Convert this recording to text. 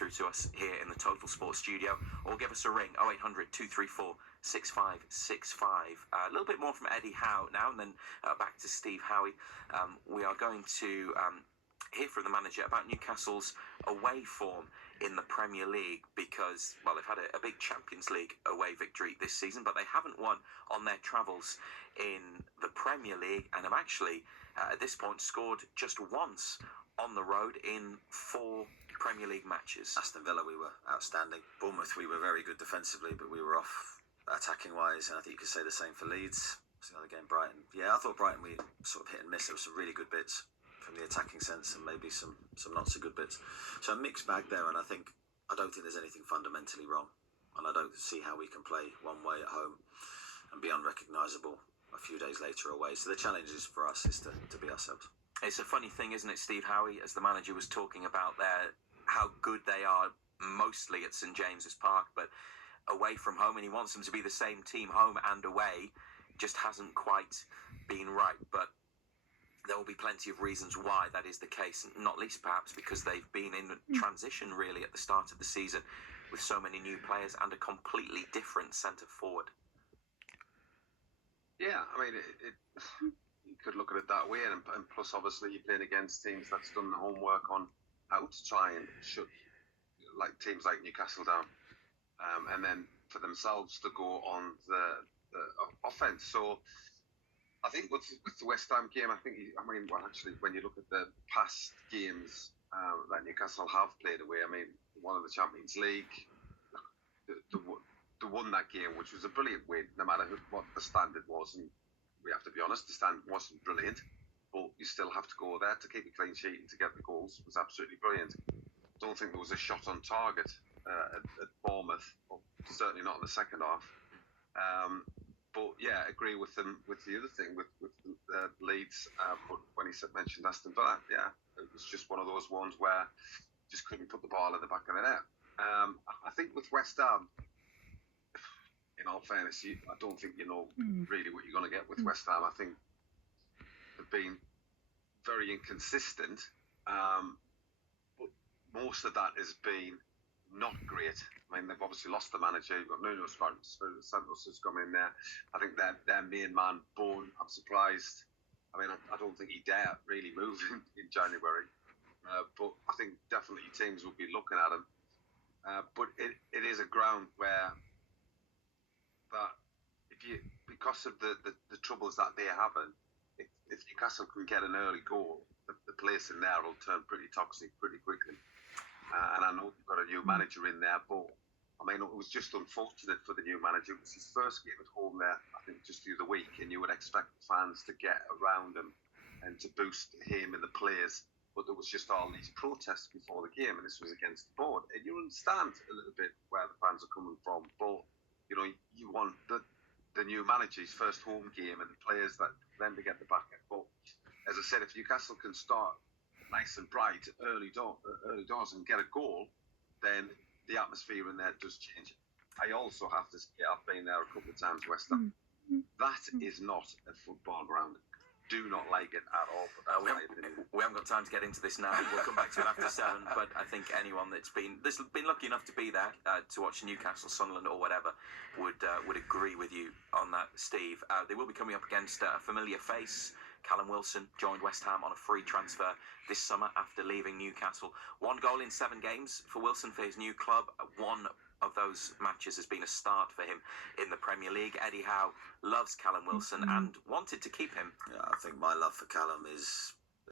through to us here in the Total Sports studio, or give us a ring, 0800 234 6565. A little bit more from Eddie Howe now, and then back to Steve Howie. We are going to hear from the manager about Newcastle's away form in the Premier League, because, well, they've had a big Champions League away victory this season, but they haven't won on their travels in the Premier League, and have actually, at this point, scored just once on the road in 4 Premier League matches. Aston Villa, we were outstanding. Bournemouth, we were very good defensively, but we were off attacking-wise, and I think you could say the same for Leeds. The other game, Brighton. Yeah, I thought Brighton, we sort of hit and miss. There were some really good bits from the attacking sense, and maybe some not so good bits. So a mixed bag there, and I don't think there's anything fundamentally wrong, and I don't see how we can play one way at home and be unrecognisable a few days later away. So the challenge is for us is to be ourselves. It's a funny thing, isn't it, Steve Howie, as the manager was talking about there, how good they are mostly at St James's Park, but away from home, and he wants them to be the same team home and away, just hasn't quite been right. But there will be plenty of reasons why that is the case, not least perhaps because they've been in transition really at the start of the season with so many new players and a completely different centre forward. Yeah, I mean, you could look at it that way, and plus obviously you're playing against teams that's done the homework on how to try and shut like teams like Newcastle down, and then for themselves to go on the offence. So I think with the West Ham game, actually, when you look at the past games that Newcastle have played away, I mean, one of the Champions League, they won that game, which was a brilliant win, no matter what the standard was. And we have to be honest, the standard wasn't brilliant, but you still have to go there to keep a clean sheet and to get the goals. It was absolutely brilliant. Don't think there was a shot on target at Bournemouth, or certainly not in the second half. But yeah, I agree with them with the other thing with Leeds. But when he mentioned Aston Villa, yeah, it was just one of those ones where just couldn't put the ball in the back of the net. I think with West Ham, in all fairness, I don't think you know really what you're going to get with West Ham. I think they've been very inconsistent, but most of that has been not great. I mean, they've obviously lost the manager. You've got Nuno Santos has come in there. I think their main man, Bowen, I'm surprised. I mean, I don't think he dare really move in January. But I think definitely teams will be looking at him. But it is a ground where that because of the troubles that they're having, if Newcastle can get an early goal, the place in there will turn pretty toxic pretty quickly. And I know they've got a new manager in there, but I mean, it was just unfortunate for the new manager. It was his first game at home there, I think, just the other week, and you would expect fans to get around him and to boost him and the players. But there was just all these protests before the game, and this was against the board. And you understand a little bit where the fans are coming from, but you know, you want the new manager's first home game and the players that then to get the back end. But as I said, if Newcastle can start nice and bright early doors and get a goal, then the atmosphere in there does change. I also have to say, I've been there a couple of times, West Ham. That is not a football ground. Do not like it at all. But we haven't got time to get into this now. We'll come back to it after 7. But I think anyone that's been lucky enough to be there to watch Newcastle, Sunderland, or whatever would agree with you on that, Steve. They will be coming up against a familiar face. Callum Wilson joined West Ham on a free transfer this summer after leaving Newcastle. 1 goal in 7 games for Wilson for his new club. One of those matches has been a start for him in the Premier League. Eddie Howe loves Callum Wilson and wanted to keep him. Yeah, I think my love for Callum is